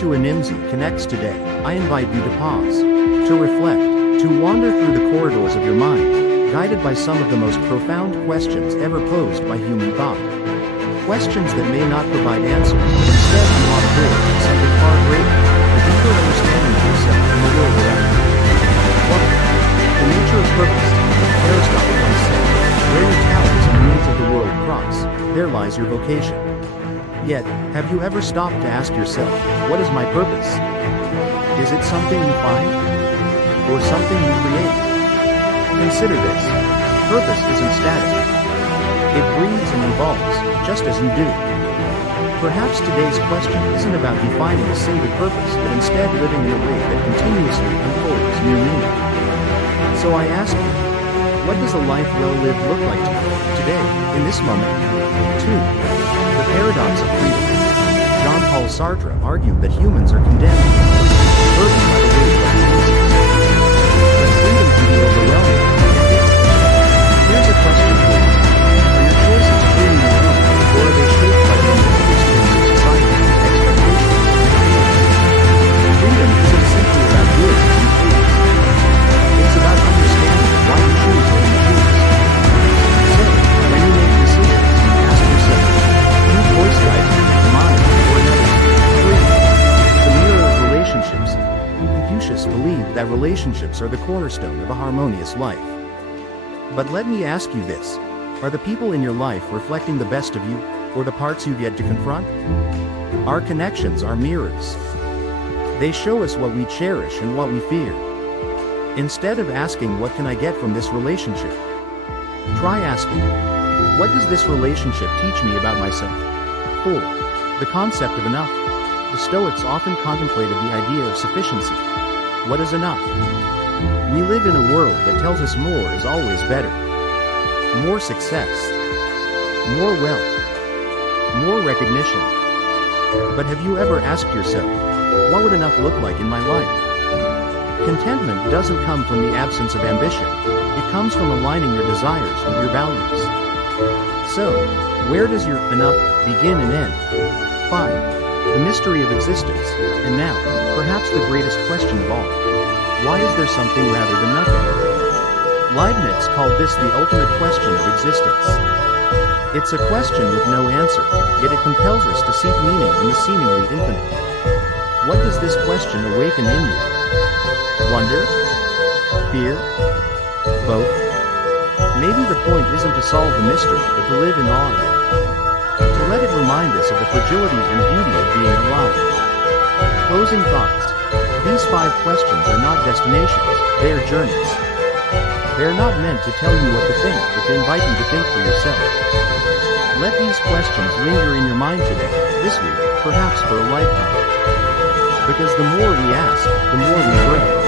to inimzi connects today, I invite you to pause, to reflect, to wander through the corridors of your mind, guided by some of the most profound questions ever posed by human thought. Questions that may not provide answers, but instead unlock doors to something far greater, a deeper understanding of yourself and the world around you. 1. The nature of purpose. Aristotle once said, "Where your talents and needs of the world cross, there lies your vocation." Yet, have you ever stopped to ask yourself, what is my purpose? Is it something you find? Or something you create? Consider this. Purpose isn't static. It breathes and evolves, just as you do. Perhaps today's question isn't about defining a single purpose, but instead living in a way that continuously unfolds new meaning. So I ask you, what does a life well lived look like to you, today, in this moment? 2. The paradox of freedom. Jean-Paul Sartre argued that humans are condemned to be burdened by the weight of our choices. But freedom can be overwhelming. Here's a question for you. Are your choices truly your own, or are they shaped by the invisible strings of society, expectations, and feelings? Freedom isn't simply about doing as you please. It's about understanding why you choose what you choose. So, when you make decisions, ask yourself, whose voice guides you, mine or another? 3. The mirror of relationships. Confucius believed that relationships are the cornerstone of a harmonious life. But let me ask you this. Are the people in your life reflecting the best of you, or the parts you've yet to confront? Our connections are mirrors. They show us what we cherish and what we fear. Instead of asking, what can I get from this relationship? Try asking, what does this relationship teach me about myself? 4. The concept of enough. The Stoics often contemplated the idea of sufficiency. What is enough? We live in a world that tells us more is always better. More success. More wealth. More recognition. But have you ever asked yourself, what would enough look like in my life? Contentment doesn't come from the absence of ambition. It comes from aligning your desires with your values. So, where does your enough begin and end? 5. The mystery of existence. And now, perhaps the greatest question of all. Why is there something rather than nothing? Leibniz called this the ultimate question of existence. It's a question with no answer, yet it compels us to seek meaning in the seemingly infinite. What does this question awaken in you? Wonder? Fear? Both? Maybe the point isn't to solve the mystery, but to live in awe of it. To let it remind us of the fragility and beauty of being alive. Closing thoughts. These 5 questions are not destinations, they are journeys. They are not meant to tell you what to think, but to invite you to think for yourself. Let these questions linger in your mind today, this week, perhaps for a lifetime. Because the more we ask, the more we grow.